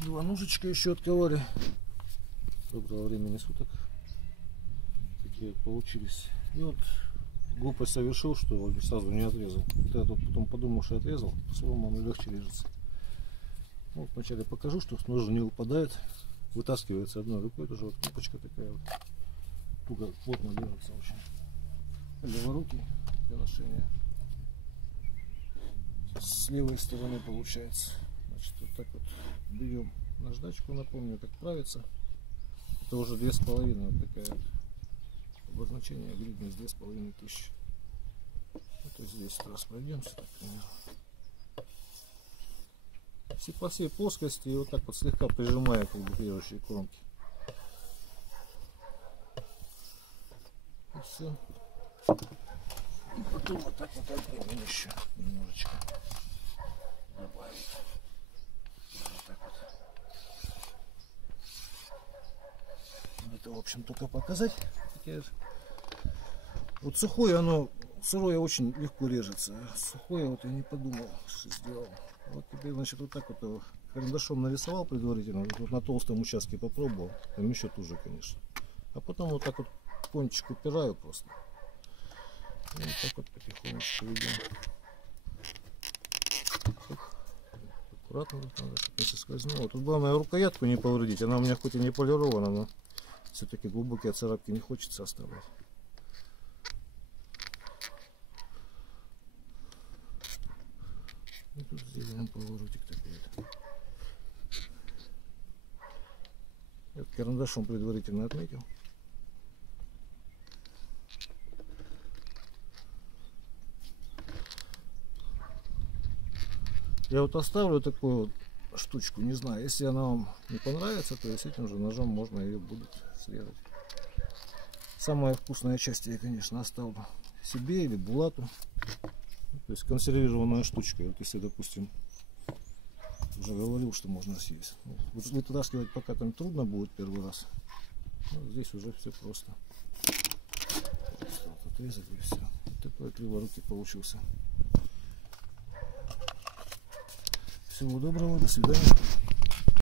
Два ножичка еще отковали. Доброго времени суток. Такие вот получились. И вот глупость совершил, что сразу не отрезал. Когда я тут потом подумал, что отрезал, по-своему он легче режется. Ну, вот вначале покажу, что с ножа не выпадает. Вытаскивается одной рукой, тоже вот кнопочка такая вот. Туго, плотно держится очень. Леворукий для ношения. С левой стороны получается. Значит, вот так вот берем наждачку, напомню, как правится. Это уже 2500, вот такая вот. Обозначение гридность 2500. Это здесь раз пройдемся. Все по всей плоскости и вот так вот слегка прижимая как бы режущие кромки. И все. И потом вот так вот отдельно еще немножечко добавить. Вот так вот. Это, в общем, только показать. Вот сухое оно, сырое очень легко режется. Сухое вот я не подумал, что сделал. Вот теперь, значит, вот так вот карандашом нарисовал предварительно. Вот на толстом участке попробовал. Там еще туже, конечно. А потом вот так вот кончик упираю просто. И вот так вот потихонечку идем. Аккуратно надо, чтобы не соскользнуло. Тут главное рукоятку не повредить. Она у меня хоть и не полирована, но все-таки глубокие царапки не хочется оставлять. И тут сделаем поворотик такой. Я карандашом предварительно отметил. Я вот оставлю такую вот штучку, не знаю, если она вам не понравится, то с этим же ножом можно ее будет срезать. Самая вкусная часть я, конечно, оставлю себе или Булату. То есть консервированная штучка. Вот если, допустим, уже говорил, что можно съесть. Вот вытаскивать пока там трудно будет первый раз. Но здесь уже все просто. Просто вот отрезать и все. Вот такой криворукий получился. Всего доброго, до свидания.